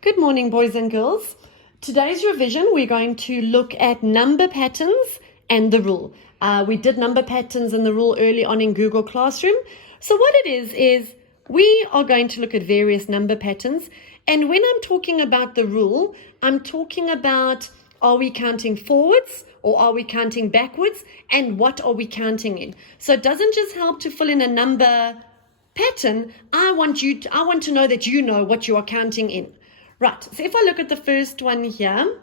Good morning, boys and girls. Today's revision, we're going to look at number patterns and the rule. We did number patterns and the rule early on in Google Classroom. So what it is we are going to look at various number patterns. And when I'm talking about the rule, I'm talking about, are we counting forwards or are we counting backwards? And what are we counting in? So it doesn't just help to fill in a number pattern. I want to know that you know what you are counting in. Right, so if I look at the first one here,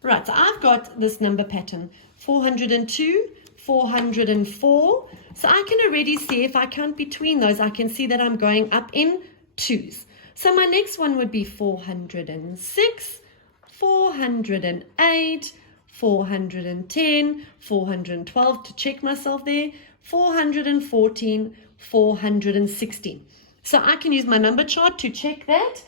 right, so I've got this number pattern, 402, 404. So I can already see if I count between those, I can see that I'm going up in twos. So my next one would be 406, 408, 410, 412 to check myself there, 414, 416. So I can use my number chart to check that.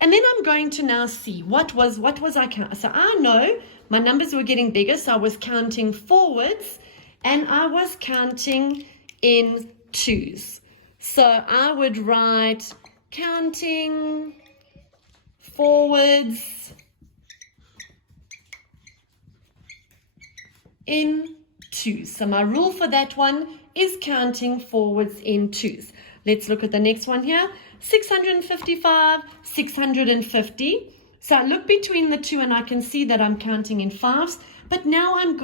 And then I'm going to now see what was I counting. So I know my numbers were getting bigger, so I was counting forwards and I was counting in twos. So I would write counting forwards in twos. So my rule for that one is counting forwards in twos. Let's look at the next one here. 655, 650. So I look between the two and I can see that I'm counting in fives, but now I'm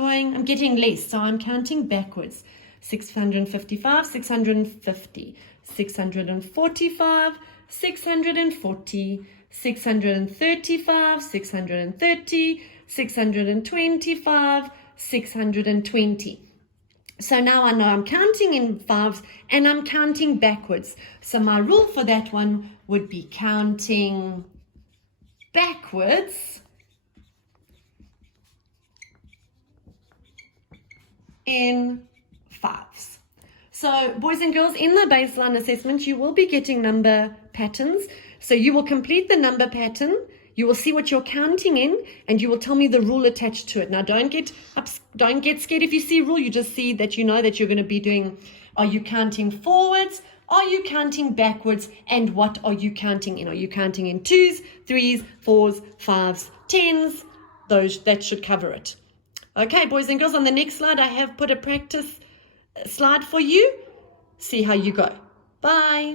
getting less, so I'm counting backwards. 655, 650, 645, 640, 635, 630, 625, 620. So now I know I'm counting in fives and I'm counting backwards. So my rule for that one would be counting backwards in fives. So boys and girls, in the baseline assessment, you will be getting number patterns. So you will complete the number pattern. You will see what you're counting in, and you will tell me the rule attached to it. Now, don't get scared if you see rule. You just see that you know that you're going to be doing, are you counting forwards? Are you counting backwards? And what are you counting in? Are you counting in twos, threes, fours, fives, tens? That should cover it. Okay, boys and girls, on the next slide, I have put a practice slide for you. See how you go. Bye.